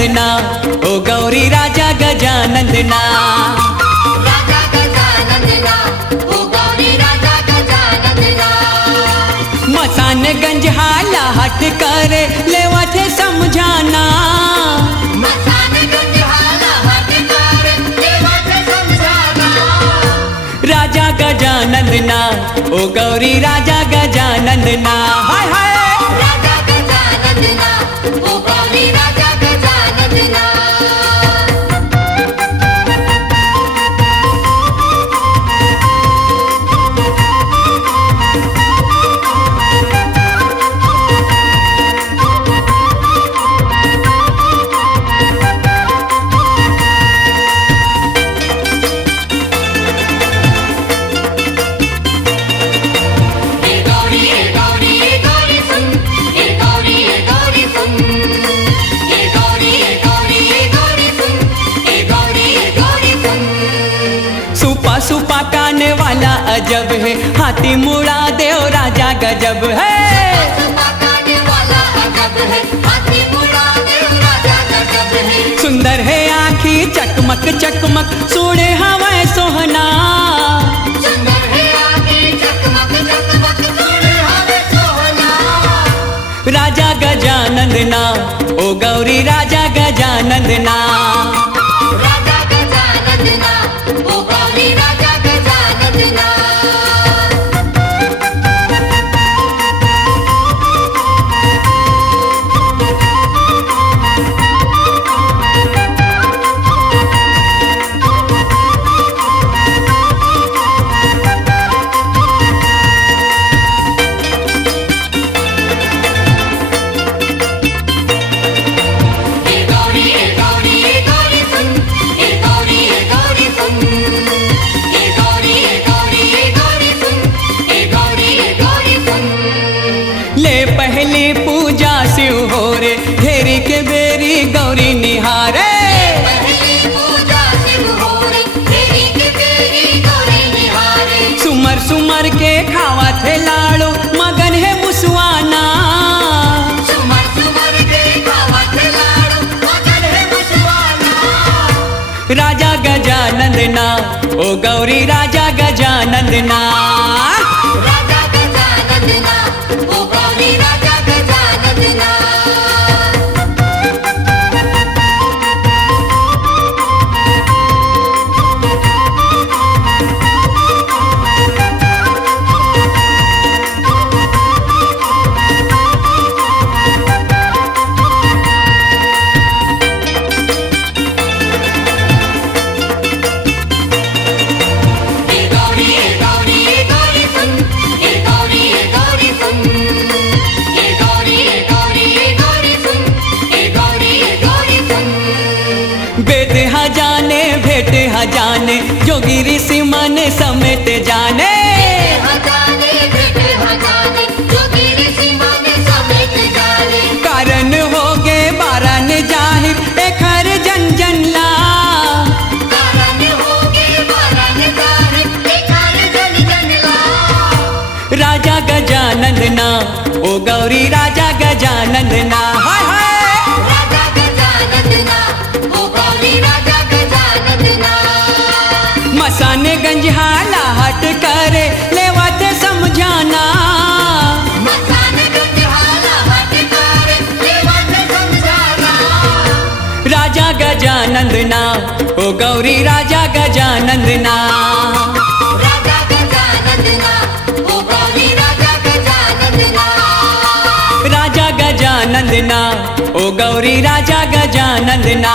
गजानंदना, ओ गौरी राजा गजानंदना। राजा गजानंदना, ओ गौरी राजा गजानंदना। मसानगंज हाला हट करे लेवा थे समझाना। मसानगंज हाला हट करे लेवा थे समझाना। राजा गजानंदना, ओ गौरी राजा गजानंदना। हाय हाय राजा गजानंदना, ओ गौरी राजा गजानंदना। सुपा काने वाला अजब है, हाथी मुड़ा देव राजा गजब है। सुपा काने वाला अजब है, हाथी मुड़ा देव राजा गजब है। सुंदर है आँखी चकमक चकमक, सोने हवाएं सोहना। सुंदर है आँखी चकमक चकमक, सोने हवाएं सोहना। राजा गजानंदना, ओ गौरी राजा गजानंदना। राजा गजानंदना, ओ गौरी राजा गजानंदना। पहली पूजा शिव हो रे, घेरी के बेरी गौरी निहारे। पहली पूजा शिव हो रे, घेरी के बेरी गौरी निहारे। सुमर सुमर के खावा थे लाड़ो, मगन है मुसवाना। सुमर सुमर के खावा थे लाड़ो, मगन है मुसवाना। राजा गजानंदना, ओ गौरी राजा गजानंदना। राजा गजानंदना, ओ गौरी राजा गजानंदना। बेटे जाने भेटे जाने, जोगी ऋषि मन समेत जाने। हजाने बेटे हजाने, जोगी ऋषि मन समेत जाने। कारण हो गे बारन जाहिर, एक हर जन जन ला। कारण हो गे बारन जाहिर, एक हर जन जन ला। राजा गजानंदना, ओ गौरी राजा गजानंदना। हाय हाय राजा गजानंदना, ओ गौरी राजा गजानंदना। मसानगंज हाला हट करे लेवा थे समझाना। मसानगंज हाला हट करे लेवा थे समझाना। राजा गजानंदना, ओ गौरी राजा गजानंदना। राजा गजानंदना, ओ गौरी राजा गजानंदना। राजा गजानंदना, ओ गौरी राजा गजानंदना।